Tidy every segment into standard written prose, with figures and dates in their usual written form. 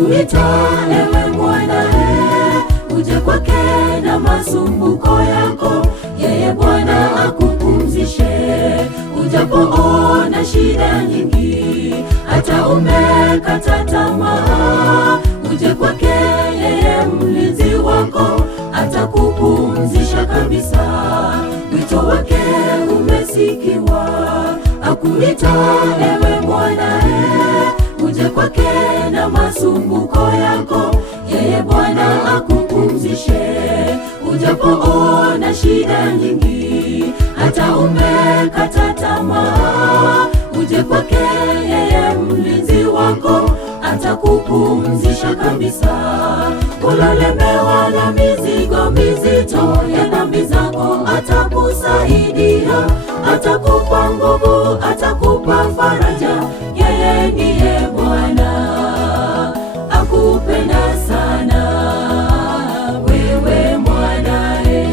akuita ewe mwanae, uje kwake na masumbuko yako, yeye Bwana akupumzishe. Ujapoona shida nyingi, hata umekata tamaa, uje kwake, yeye mlinzi wako, atakupumzisha kabisa. Wito wake umesikiwa, akuita ewe mwanae, uje kwake na masumbuko yako, yeye Bwana akupumzishe. Ujapoona shida nyingi, hata umekata tamaa, uje kwake, yeye mlinzi wako, atakupumzisha kabisa. Ulolemewa na mizigo mizito ya dhambi zako, atakusaidia, atakupa nguvu, atakupa faraja. Yeye ndiye Bwana, akupenda sana wewe mwanae,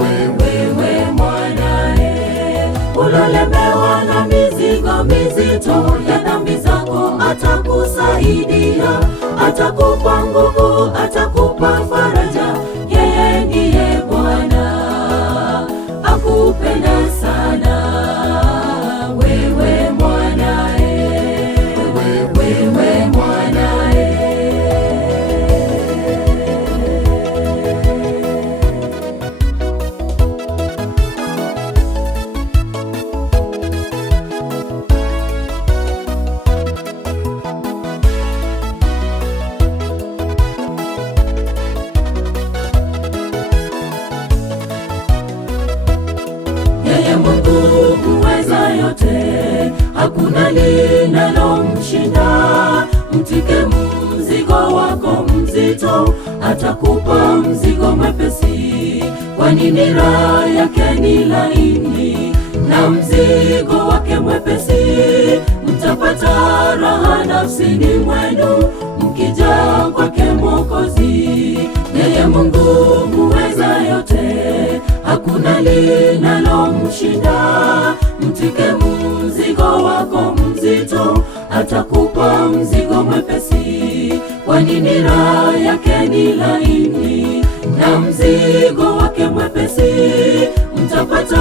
wewe mwanae. Ulolemewa na mizigo mizito ya dhambi zako, atakusaidia, atakupa nguvu, atakupa faraja. Yeye ndiye Bwana, akupenda sana wewe mwanae, wewe mwanae. Yeye Mungu muweza yote, hakuna linalomshinda. Mtike mzigo wako mzito, atakupa mzigo mwepesi. Kwani nira yake ni laini, na mzigo wake mwepesi. Mtapata raha nafsini mwenu, mkija kwake Mwokozi. Yeye Mungu muweza yote, hakuna linalomshinda. Mtike mzigo wako mzito, atakupa mzigo mwepesi. Kwani nira yake ni laini, na mzigo wake mwepesi. Mtapata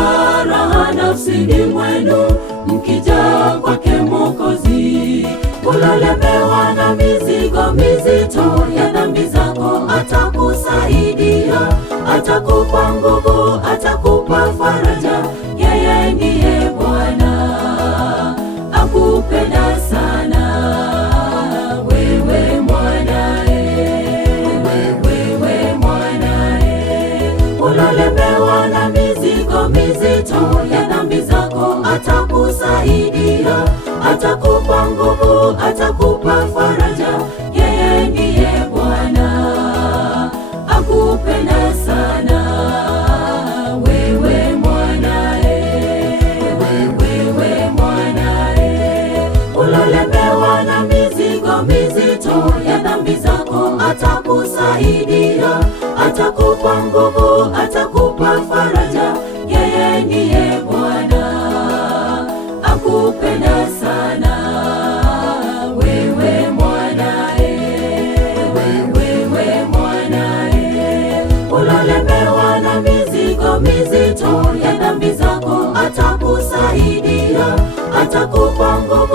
raha nafsini mwenu, mkija kwake Mwokozi. Ulolemewa na mizigo mizito ya dhambi zako, atakusaidia, atakupa nguvu, atakupa faraja. Yeye ndiye Bwana, akupenda sana wewe mwanae, wewe mwanae. Ulolemewa na mizigo mizito ya dhambi zako, atakusaidia, atakupa nguvu, atakupa faraja. Yeye ndiye Bwana, akupenda sana wewe mwanae, wewe mwanae. Ulolemewa na mizigo mizito ya dhambi zako, atakusaidia, atakupa nguvu, atakupa faraja. Yeye ndiye Bwana, akupenda sana wewe mwanae, wewe mwanae. Ulolemewa na mizigo mizito ya dhambi zako, atakusaidia, atakupa nguvu,